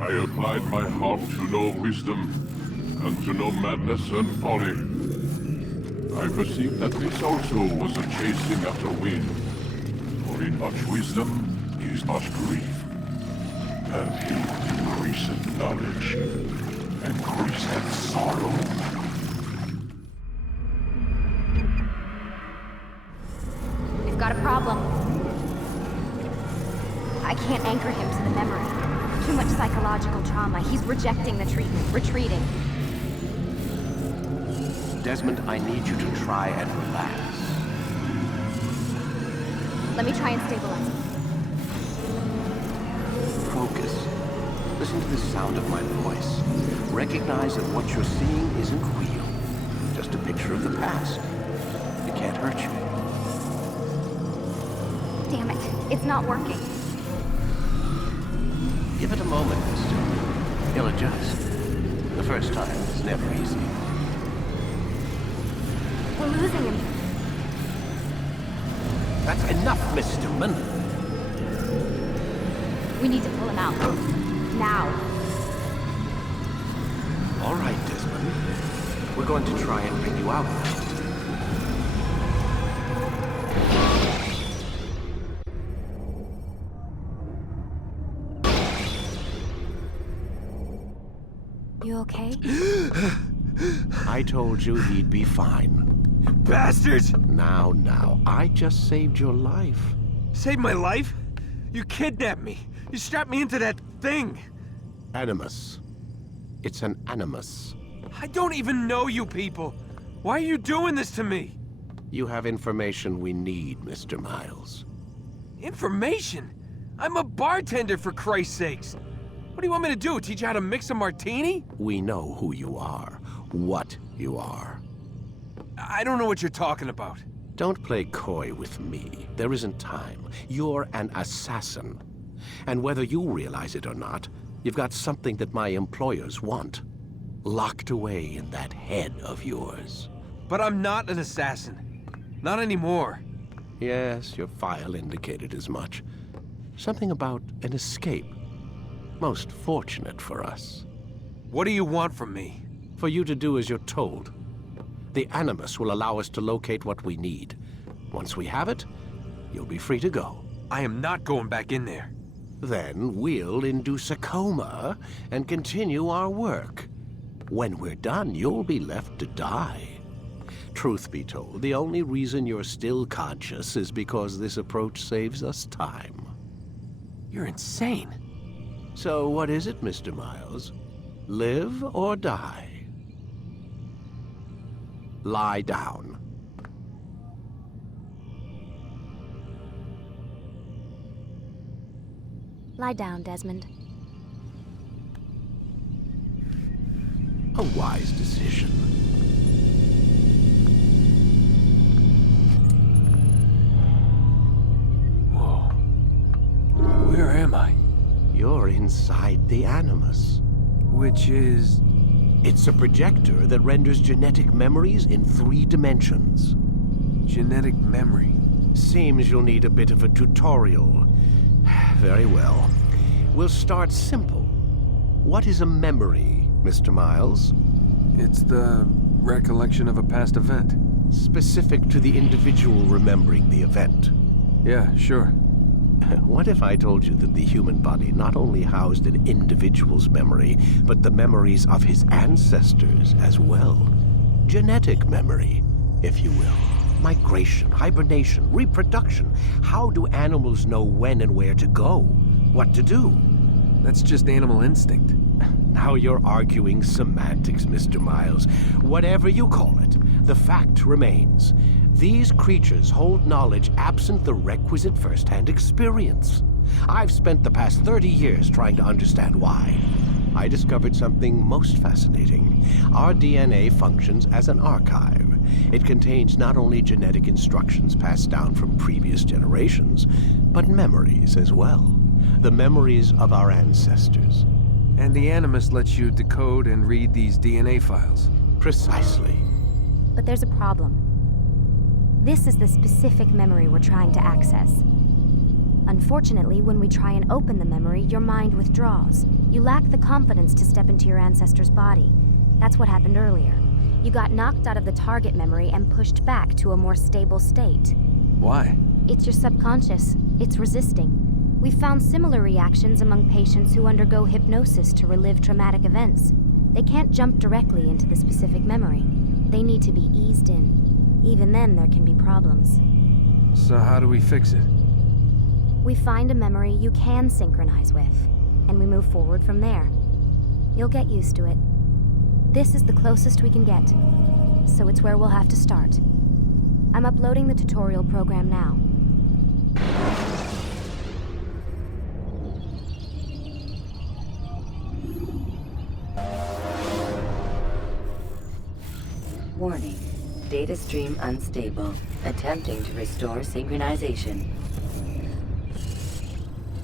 I applied my heart to know wisdom, and to know madness and folly. I perceived that this also was a chasing after wind. For in much wisdom is much grief, and he increaseth knowledge, increaseth sorrow. We've got a problem. I can't anchor him to the memory. Too much psychological trauma. He's rejecting the treatment, retreating. Desmond, I need you to try and relax. Let me try and stabilize him. Focus. Listen to the sound of my voice. Recognize that what you're seeing isn't real. Just a picture of the past. It can't hurt you. Damn it, it's not working. Give it a moment, mister. He'll adjust. The first time is never easy. We're losing him. That's enough, Mr. Mann. We need to pull him out. Now. All right, Desmond. We're going to try and bring you out now. You okay? I told you he'd be fine. Bastards! Now, I just saved your life. Saved my life? You kidnapped me. You strapped me into that thing. Animus. It's an animus. I don't even know you people. Why are you doing this to me? You have information we need, Mr. Miles. Information? I'm a bartender, for Christ's sakes. What do you want me to do? Teach you how to mix a martini? We know who you are, what you are. I don't know what you're talking about. Don't play coy with me. There isn't time. You're an assassin. And whether you realize it or not, you've got something that my employers want. Locked away in that head of yours. But I'm not an assassin. Not anymore. Yes, your file indicated as much. Something about an escape. Most fortunate for us. What do you want from me? For you to do as you're told. The Animus will allow us to locate what we need. Once we have it, you'll be free to go. I am not going back in there. Then we'll induce a coma and continue our work. When we're done, you'll be left to die. Truth be told, the only reason you're still conscious is because this approach saves us time. You're insane. So what is it, Mr. Miles? Live or die? Lie down. Lie down, Desmond. A wise decision. Whoa. Where am I? You're inside the Animus. Which is... It's a projector that renders genetic memories in 3 dimensions. genetic memory. Seems you'll need a bit of a tutorial. Very well. We'll start simple. What is a memory, Mr. Miles? It's the recollection of a past event. Specific to the individual remembering the event. Yeah, sure. What if I told you that the human body not only housed an individual's memory, but the memories of his ancestors as well? Genetic memory, if you will. Migration, hibernation, reproduction. How do animals know when and where to go? What to do? That's just animal instinct. Now you're arguing semantics, Mr. Miles. Whatever you call it, the fact remains. These creatures hold knowledge absent the requisite first-hand experience. I've spent the past 30 years trying to understand why. I discovered something most fascinating. Our DNA functions as an archive. It contains not only genetic instructions passed down from previous generations, but memories as well. The memories of our ancestors. And the Animus lets you decode and read these DNA files. Precisely. But there's a problem. This is the specific memory we're trying to access. Unfortunately, when we try and open the memory, your mind withdraws. You lack the confidence to step into your ancestor's body. That's what happened earlier. You got knocked out of the target memory and pushed back to a more stable state. Why? It's your subconscious. It's resisting. We've found similar reactions among patients who undergo hypnosis to relive traumatic events. They can't jump directly into the specific memory. They need to be eased in. Even then, there can be problems. So how do we fix it? We find a memory you can synchronize with, and we move forward from there. You'll get used to it. This is the closest we can get, so it's where we'll have to start. I'm uploading the tutorial program now. Warning. Data stream unstable. Attempting to restore synchronization.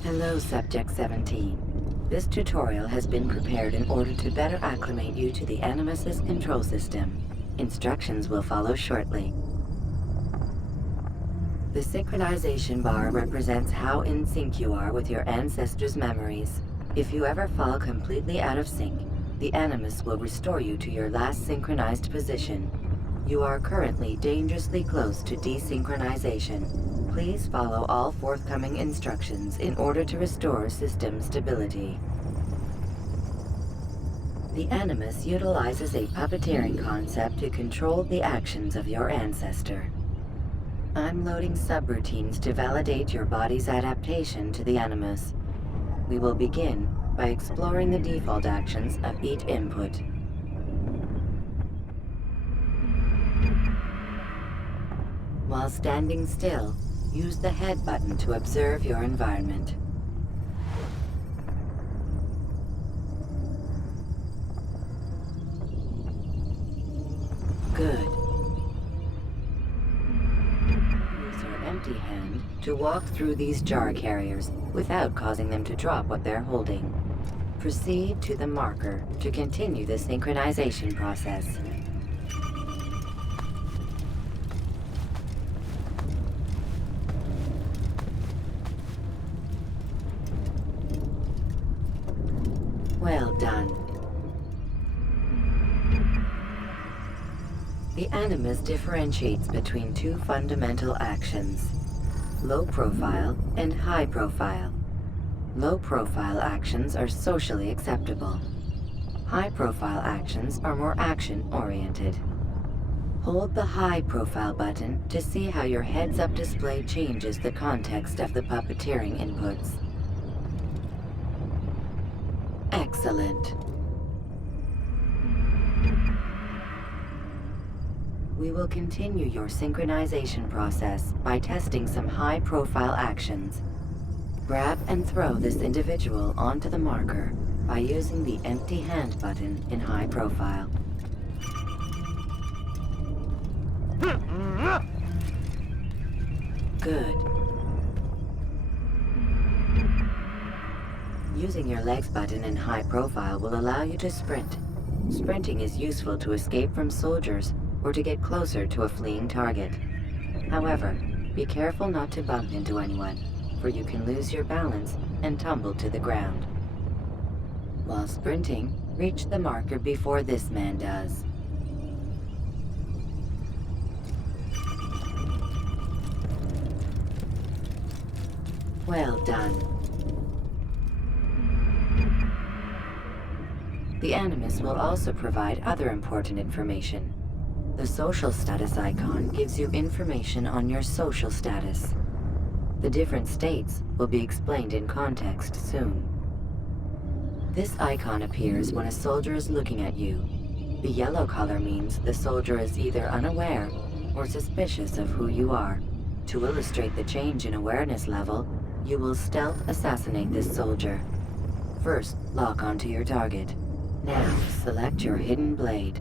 Hello, Subject 17. This tutorial has been prepared in order to better acclimate you to the Animus's control system. Instructions will follow shortly. The synchronization bar represents how in sync you are with your ancestors' memories. If you ever fall completely out of sync, the Animus will restore you to your last synchronized position. You are currently dangerously close to desynchronization. Please follow all forthcoming instructions in order to restore system stability. The Animus utilizes a puppeteering concept to control the actions of your ancestor. I'm loading subroutines to validate your body's adaptation to the Animus. We will begin by exploring the default actions of each input. While standing still, use the head button to observe your environment. Good. Use your empty hand to walk through these jar carriers without causing them to drop what they're holding. Proceed to the marker to continue the synchronization process. Well done. The Animus differentiates between two fundamental actions: low profile and high profile. Low profile actions are socially acceptable. High profile actions are more action-oriented. Hold the high profile button to see how your heads-up display changes the context of the puppeteering inputs. Excellent. We will continue your synchronization process by testing some high-profile actions. Grab and throw this individual onto the marker by using the empty hand button in high profile. Good. Using your legs button in high profile will allow you to sprint. Sprinting is useful to escape from soldiers or to get closer to a fleeing target. However, be careful not to bump into anyone, for you can lose your balance and tumble to the ground. While sprinting, reach the marker before this man does. Well done. The Animus will also provide other important information. The social status icon gives you information on your social status. The different states will be explained in context soon. This icon appears when a soldier is looking at you. The yellow color means the soldier is either unaware or suspicious of who you are. To illustrate the change in awareness level, you will stealth assassinate this soldier. First, lock onto your target. Now, select your hidden blade.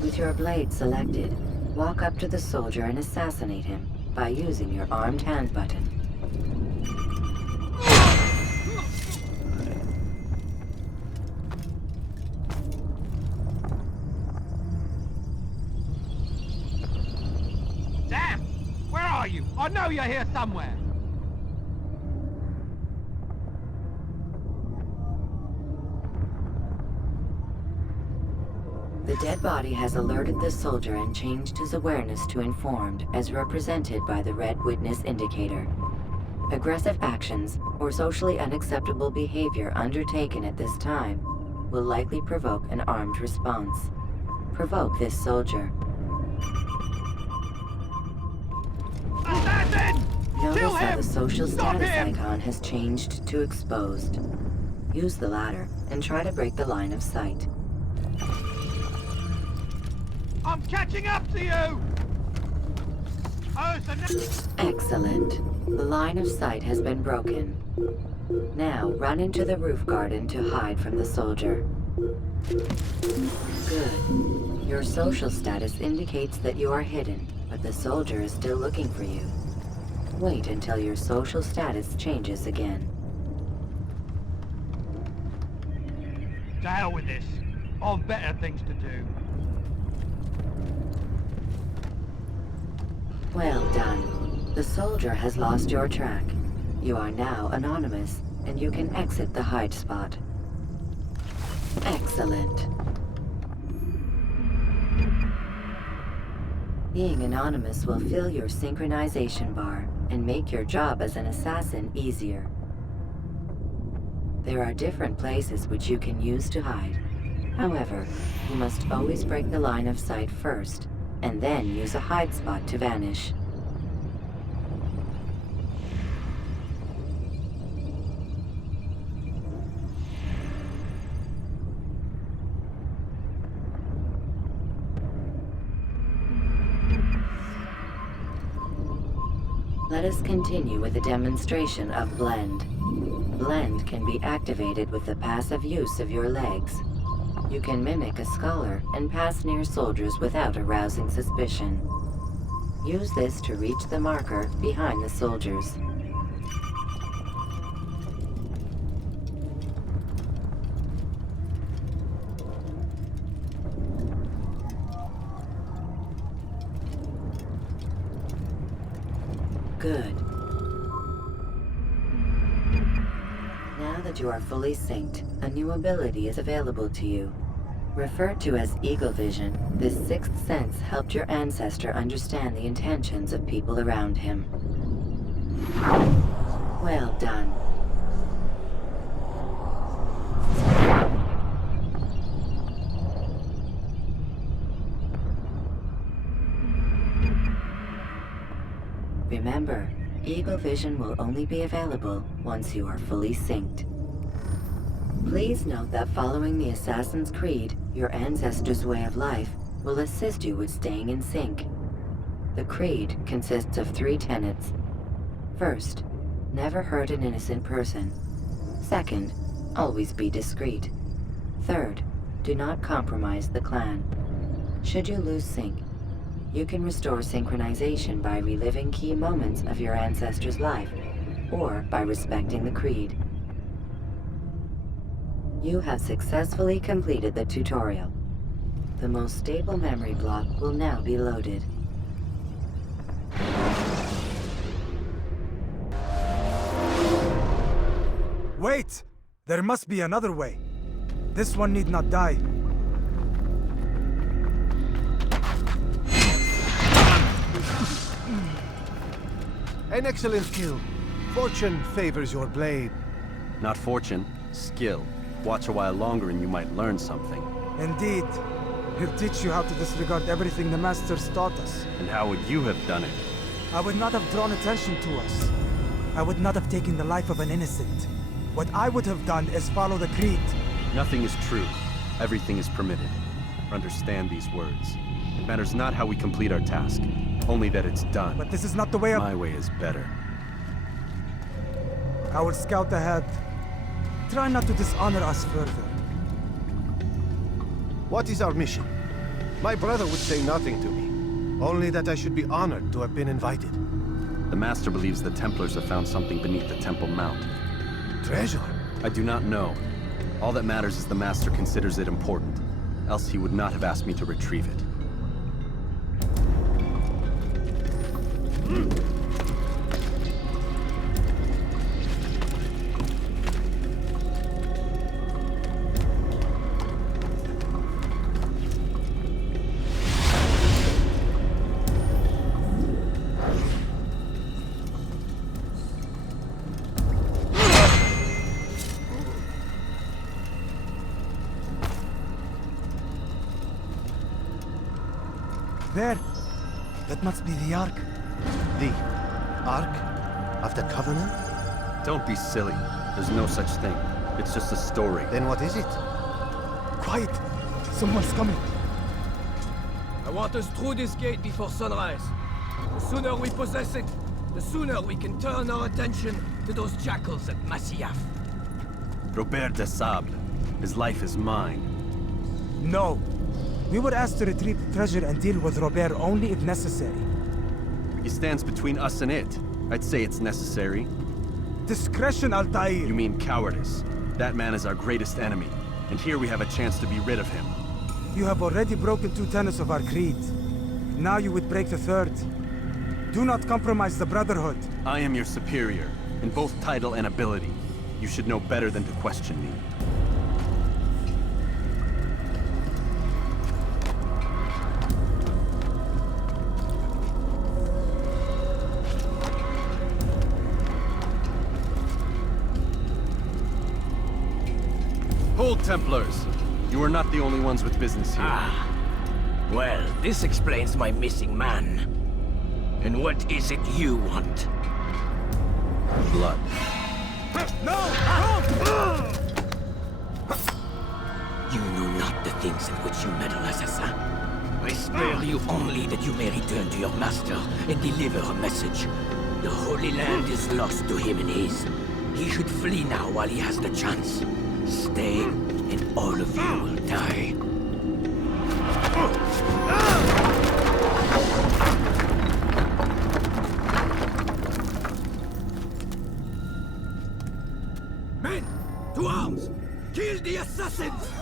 With your blade selected, walk up to the soldier and assassinate him by using your armed hand button. Damn! Where are are you? I know you're here somewhere. The dead body has alerted the soldier and changed his awareness to informed, as represented by the red witness indicator. Aggressive actions or socially unacceptable behavior undertaken at this time will likely provoke an armed response. Provoke this soldier. Assassin! Notice Kill how him! the social Stop status him! icon has changed to exposed. Use the ladder and try to break the line of sight. I'm catching up to you! Oh, so Excellent. The line of sight has been broken. Now run into the roof garden to hide from the soldier. Good. Your social status indicates that you are hidden, but the soldier is still looking for you. Wait until your social status changes again. to hell with this. I've better things to do. Well done. The soldier has lost your track. You are now anonymous, and you can exit the hide spot. Excellent. Being anonymous will fill your synchronization bar and make your job as an assassin easier. There are different places which you can use to hide. However, you must always break the line of sight first, and then use a hide spot to vanish. Let us continue with a demonstration of Blend. Blend can be activated with the passive use of your legs. You can mimic a scholar and pass near soldiers without arousing suspicion. Use this to reach the marker behind the soldiers. Good. Now that you are fully synced, a new ability is available to you. Referred to as Eagle Vision, this sixth sense helped your ancestor understand the intentions of people around him. Well done. Remember, Eagle Vision will only be available once you are fully synced. Please note that following the Assassin's Creed, your ancestors' way of life will assist you with staying in sync. The Creed consists of 3 tenets. First, never hurt an innocent person. Second, always be discreet. Third, do not compromise the clan. Should you lose sync, you can restore synchronization by reliving key moments of your ancestor's life, or by respecting the Creed. You have successfully completed the tutorial. The most stable memory block will now be loaded. Wait! There must be another way. This one need not die. An excellent kill. Fortune favors your blade. Not fortune, skill. Watch a while longer and you might learn something. Indeed. He'll teach you how to disregard everything the Masters taught us. And how would you have done it? I would not have drawn attention to us. I would not have taken the life of an innocent. What I would have done is follow the Creed. Nothing is true. Everything is permitted. Understand these words. It matters not how we complete our task, only that it's done. But this is not the way of... My way is better. I will scout ahead. Try not to dishonor us further. What is our mission? My brother would say nothing to me. Only that I should be honored to have been invited. The Master believes the Templars have found something beneath the Temple Mount. Treasure? I do not know. All that matters is the Master considers it important. Else he would not have asked me to retrieve it. There. That must be the Ark. The Ark of the Covenant? Don't be silly. There's no such thing. It's just a story. Then what is it? Quiet! Someone's coming. I want us through this gate before sunrise. The sooner we possess it, the sooner we can turn our attention to those jackals at Masyaf. Robert de Sable. His life is mine. No. We were asked to retrieve the treasure and deal with Robert only if necessary. He stands between us and it. I'd say it's necessary. Discretion, Altair! You mean cowardice. That man is our greatest enemy, and here we have a chance to be rid of him. You have already broken 2 tenets of our creed. Now you would break the 3rd. Do not compromise the Brotherhood. I am your superior, in both title and ability. You should know better than to question me. Hold, Templars! You are not the only ones with business here. Ah. Well, this explains my missing man. And what is it you want? Blood. No! You know not the things in which you meddle, assassin. I spare you only that you may return to your master and deliver a message. The Holy Land is lost to him and his. He should flee now while he has the chance. Stay, and all of you will die. Men, to arms! Kill the assassins!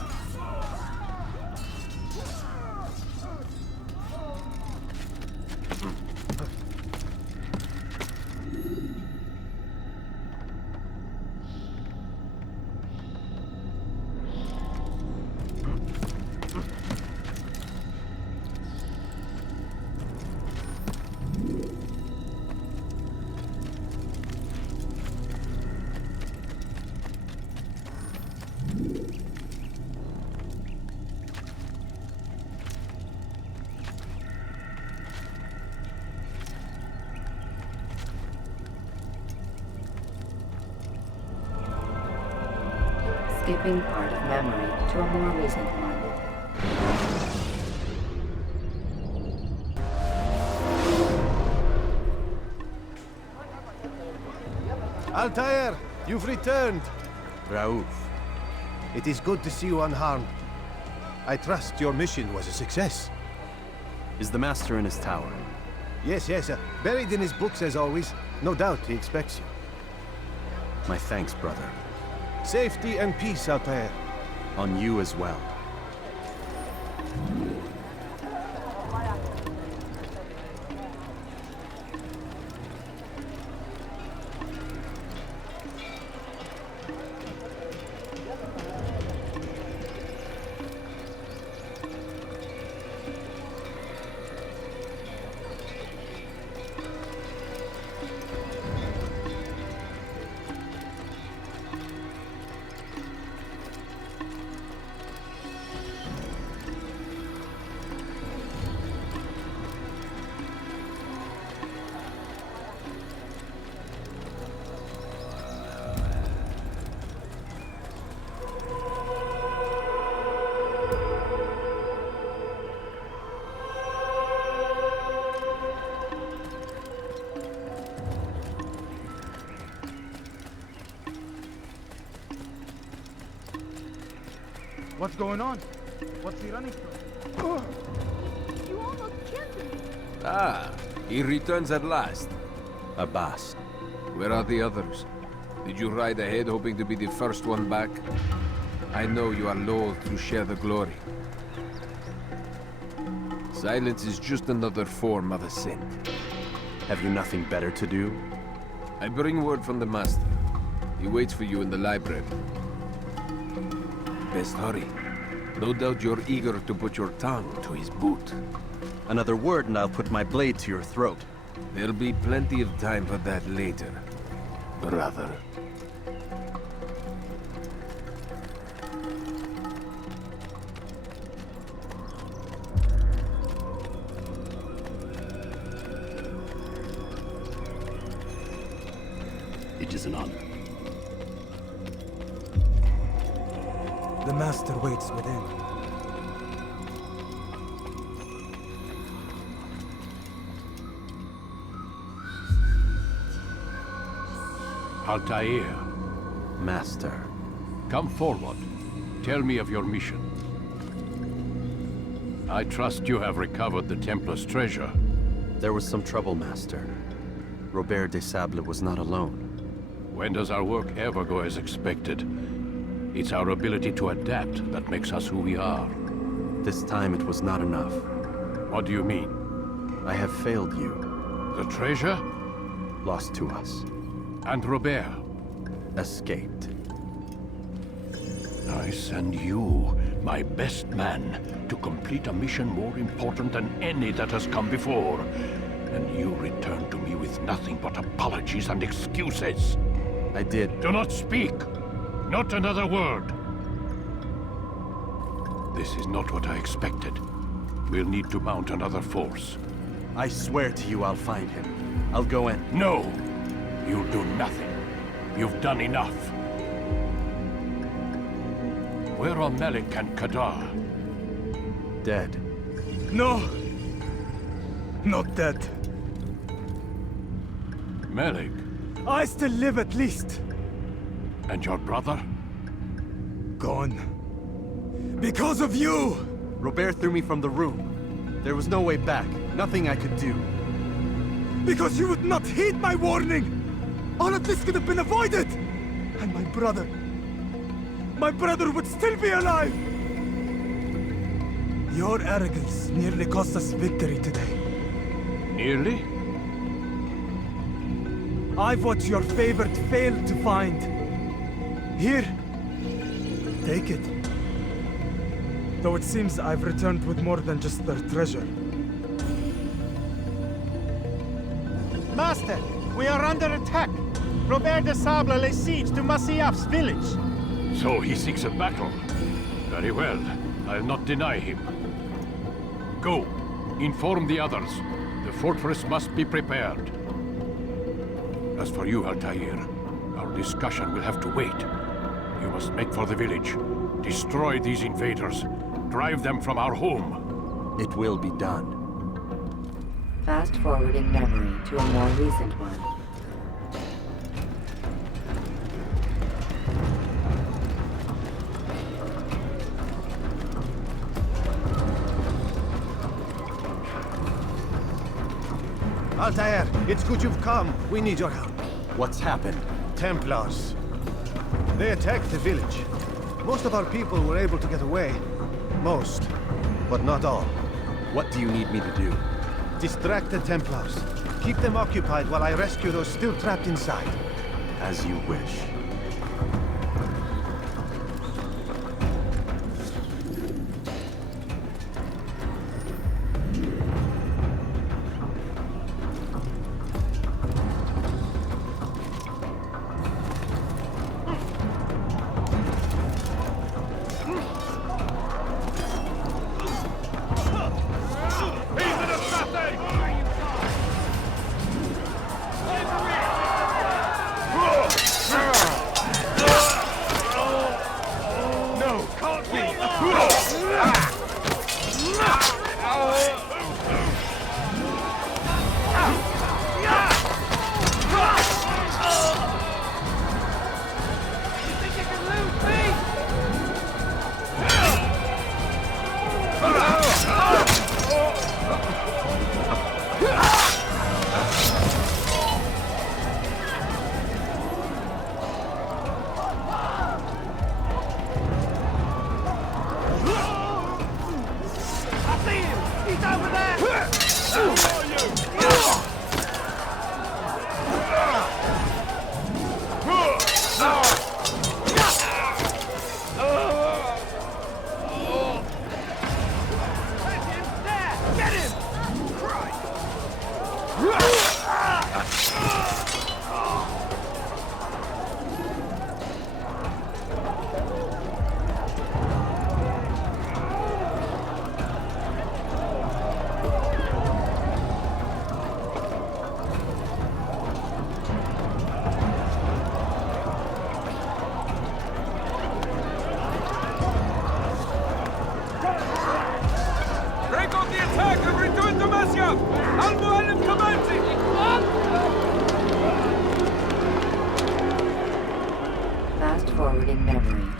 Skipping part of memory to a more recent one. Altair, you've returned. Raouf. It is good to see you unharmed. I trust your mission was a success. Is the Master in his tower? Yes, buried in his books as always. No doubt he expects you. My thanks, brother. Safety and peace, Altair. On you as well. What's going on? What's he running from? You almost killed me. Ah, he returns at last. Abbas. Where are the others? Did you ride ahead hoping to be the first one back? I know you are loath to share the glory. Silence is just another form of assent. Have you nothing better to do? I bring word from the Master. He waits for you in the library. Best hurry. No doubt you're eager to put your tongue to his boot. Another word and I'll put my blade to your throat. There'll be plenty of time for that later, brother. It is an honor. The Master waits within. Altair, Master. come forward. Tell me of your mission. I trust you have recovered the Templar's treasure. There was some trouble, Master. Robert de Sable was not alone. When does our work ever go as expected? It's our ability to adapt that makes us who we are. This time it was not enough. What do you mean? I have failed you. The treasure? Lost to us. And Robert? Escaped. I send you, my best man, to complete a mission more important than any that has come before. And you return to me with nothing but apologies and excuses. I did. Do not speak! Not another word! This is not what I expected. We'll need to mount another force. I swear to you I'll find him. I'll go in. No! You'll do nothing. You've done enough. Where are Melik and Kadar? Dead. No! Not dead. Melik? I still live at least. And your brother? Gone. Because of you! Robert threw me from the room. There was no way back. Nothing I could do. Because you would not heed my warning! All of this could have been avoided! And my brother would still be alive! Your arrogance nearly cost us victory today. Nearly? I've what your favorite failed to find. Here, take it. Though it seems I've returned with more than just their treasure. Master, we are under attack. Robert de Sable lays siege to Masyaf's village. So he seeks a battle. Very well. I'll not deny him. Go. Inform the others. The fortress must be prepared. As for you, Altair, our discussion will have to wait. You must make for the village. Destroy these invaders. Drive them from our home. It will be done. Fast-forwarding memory to a more recent one. Altair, it's good you've come. We need your help. What's happened? Templars. They attacked the village. Most of our people were able to get away. Most, but not all. What do you need me to do? Distract the Templars. Keep them occupied while I rescue those still trapped inside. As you wish.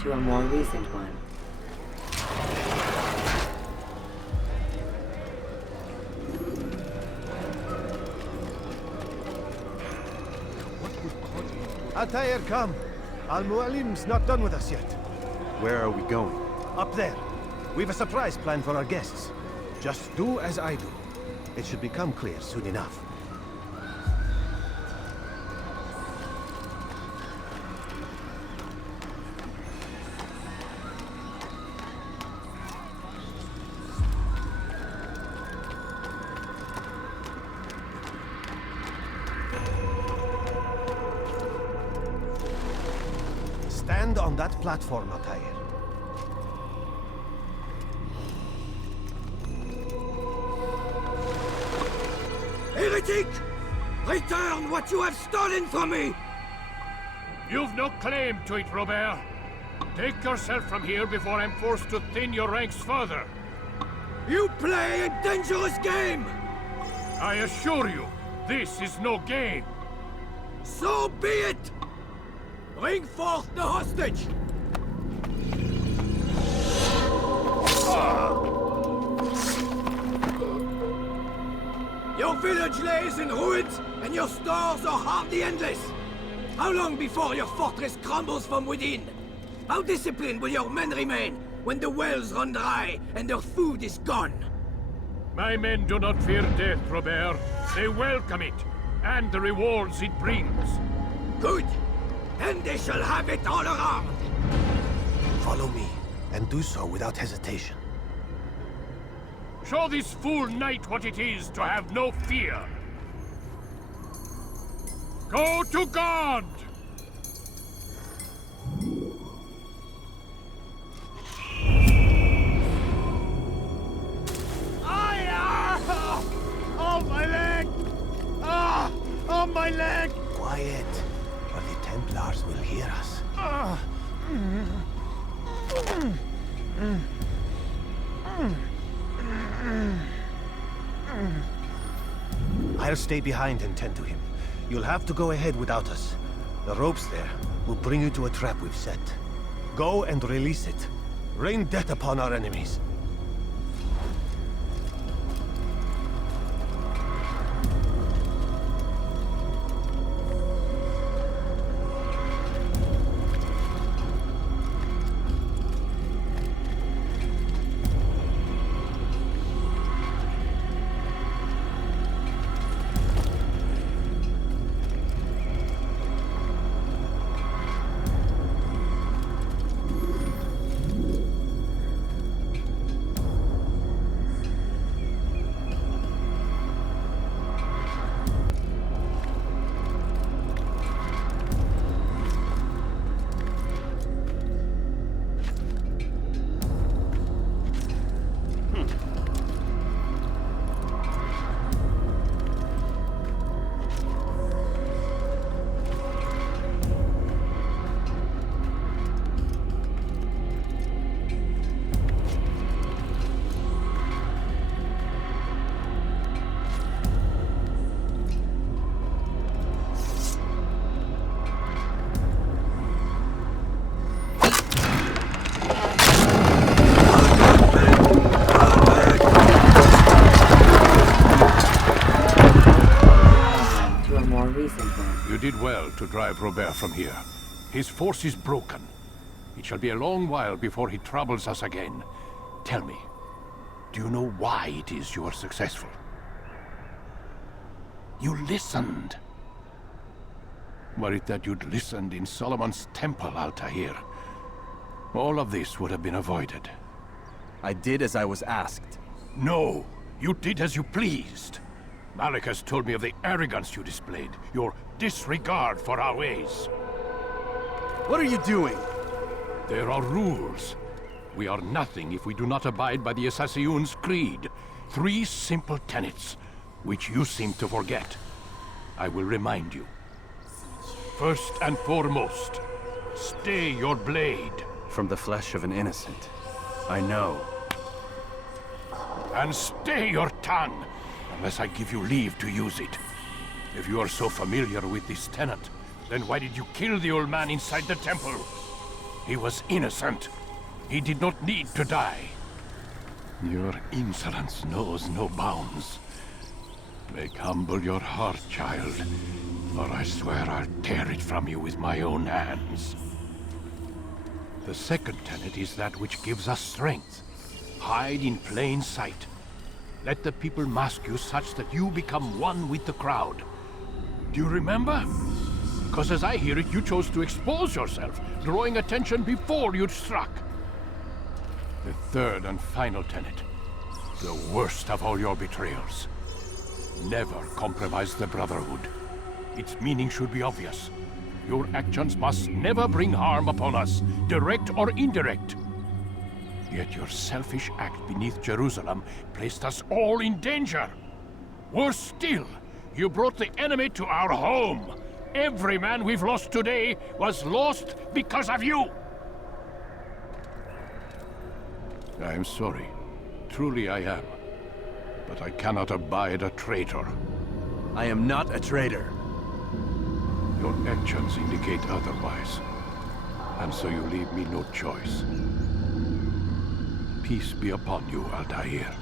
to a more recent one. Altair, come. Al-Mualim's not done with us yet. Where are we going? Up there. We've a surprise planned for our guests. Just do as I do. It should become clear soon enough. Stand on that platform, Altair. Heretic! Return what you have stolen from me! You've no claim to it, Robert. Take yourself from here before I'm forced to thin your ranks further. You play a dangerous game! I assure you, this is no game. So be it! Bring forth the hostage! Your village lays in ruins, and your stores are hardly endless. How long before your fortress crumbles from within? How disciplined will your men remain when the wells run dry and their food is gone? My men do not fear death, Robert. They welcome it, and the rewards it brings. Good. Then they shall have it all around. Follow me, and do so without hesitation. Show this fool knight what it is to have no fear. Go to God! Oh, my leg! Ah! Oh, my leg! Quiet, or the Templars will hear us. I'll stay behind and tend to him. You'll have to go ahead without us. The ropes there will bring you to a trap we've set. Go and release it. Rain death upon our enemies. You did well to drive Robert from here. His force is broken. It shall be a long while before he troubles us again. Tell me, do you know why it is you are successful? You listened. Were it that you'd listened in Solomon's temple, Altair, all of this would have been avoided. I did as I was asked. No, you did as you pleased. Malik has told me of the arrogance you displayed, your disregard for our ways. What are you doing? There are rules. We are nothing if we do not abide by the Assassin's creed. 3 simple tenets, which you seem to forget. I will remind you. First and foremost, stay your blade. From the flesh of an innocent. I know. And stay your tongue, unless I give you leave to use it. If you are so familiar with this tenet, then why did you kill the old man inside the temple? He was innocent. He did not need to die. Your insolence knows no bounds. Make humble your heart, child, or I swear I'll tear it from you with my own hands. The second tenet is that which gives us strength. Hide in plain sight. Let the people mask you such that you become one with the crowd. Do you remember? Because as I hear it, you chose to expose yourself, drawing attention before you'd struck. The third and final tenet. The worst of all your betrayals. Never compromise the Brotherhood. Its meaning should be obvious. Your actions must never bring harm upon us, direct or indirect. Yet your selfish act beneath Jerusalem placed us all in danger. Worse still, you brought the enemy to our home. Every man we've lost today was lost because of you. I am sorry. Truly I am. But I cannot abide a traitor. I am not a traitor. Your actions indicate otherwise. And so you leave me no choice. Peace be upon you, Altair.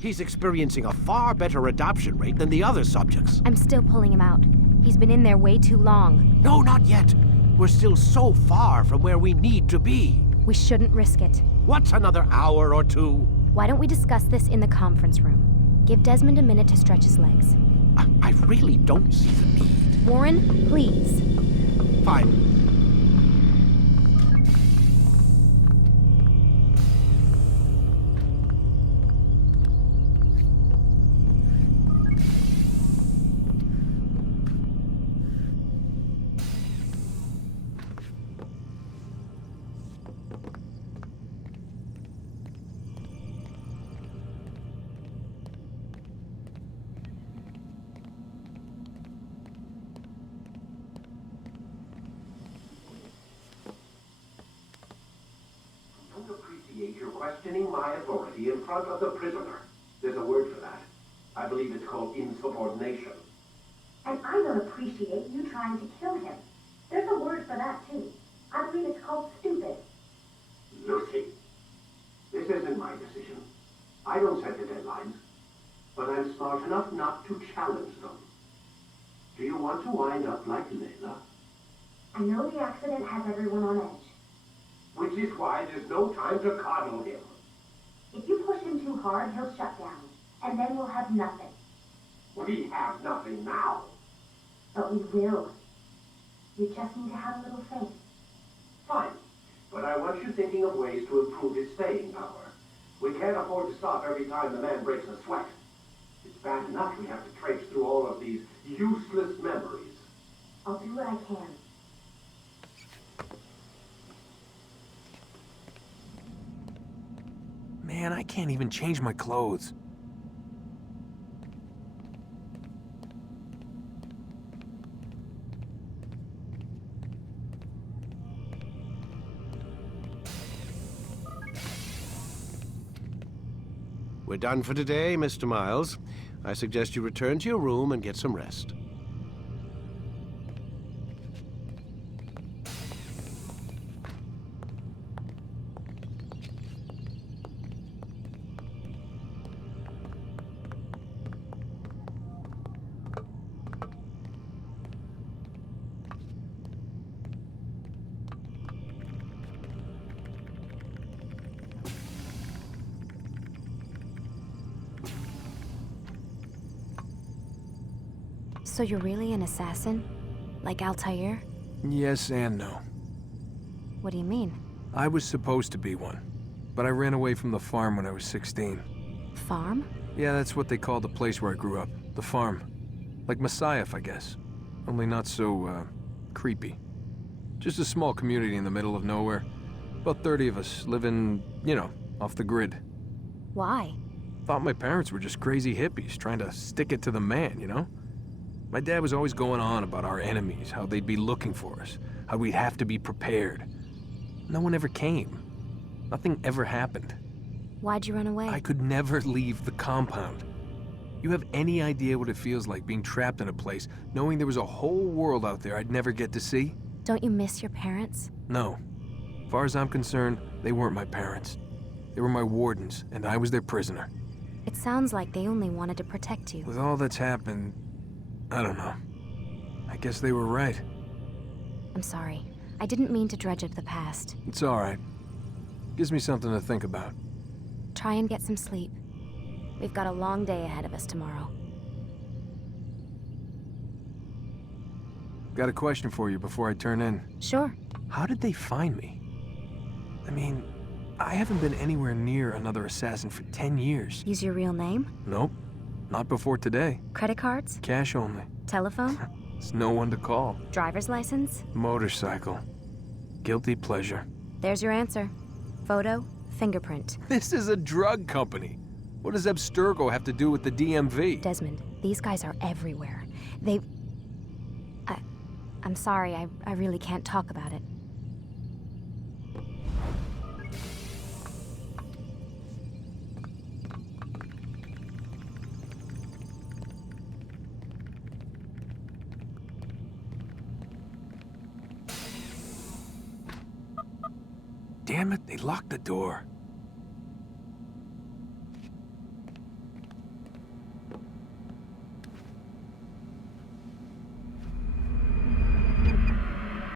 He's experiencing a far better adoption rate than the other subjects. I'm still pulling him out. He's been in there way too long. No, not yet. We're still so far from where we need to be. We shouldn't risk it. What's another hour or two? Why don't we discuss this in the conference room? Give Desmond a minute to stretch his legs. I really don't see the need. Warren, please. Fine. You're questioning my authority in front of the prisoner. There's a word for that. I believe it's called insubordination. And I don't appreciate you trying to kill him. There's a word for that, too. I believe it's called stupid. Lucy, this isn't my decision. I don't set the deadlines. But I'm smart enough not to challenge them. Do you want to wind up like Layla? I know the accident has everyone on edge. Which is why there's no time to coddle him. If you push him too hard, he'll shut down. And then we'll have nothing. We have nothing now. But we will. You just need to have a little faith. Fine. But I want you thinking of ways to improve his staying power. We can't afford to stop every time the man breaks a sweat. It's bad enough we have to traipse through all of these useless memories. I'll do what I can. Man, I can't even change my clothes. We're done for today, Mr. Miles. I suggest you return to your room and get some rest. So you're really an assassin? Like Altair? Yes and no. What do you mean? I was supposed to be one, but I ran away from the farm when I was 16. Farm? Yeah, that's what they call the place where I grew up. The farm. Like Messiah, I guess. Only not so, creepy. Just a small community in the middle of nowhere. About 30 of us, living, you know, off the grid. Why? Thought my parents were just crazy hippies, trying to stick it to the man, you know? My dad was always going on about our enemies, how they'd be looking for us, how we'd have to be prepared. No one ever came. Nothing ever happened. Why'd you run away? I could never leave the compound. You have any idea what it feels like being trapped in a place, knowing there was a whole world out there I'd never get to see? Don't you miss your parents? No. As far as I'm concerned, they weren't my parents. They were my wardens, and I was their prisoner. It sounds like they only wanted to protect you. With all that's happened, I don't know. I guess they were right. I'm sorry. I didn't mean to dredge up the past. It's all right. Gives me something to think about. Try and get some sleep. We've got a long day ahead of us tomorrow. Got a question for you before I turn in. Sure. How did they find me? I mean, I haven't been anywhere near another assassin for 10 years. Use your real name? Nope. Not before today. Credit cards? Cash only. Telephone? There's no one to call. Driver's license? Motorcycle. Guilty pleasure. There's your answer. Photo, fingerprint. This is a drug company. What does Abstergo have to do with the DMV? Desmond, these guys are everywhere. I'm sorry, I really can't talk about it. Damn it, they locked the door.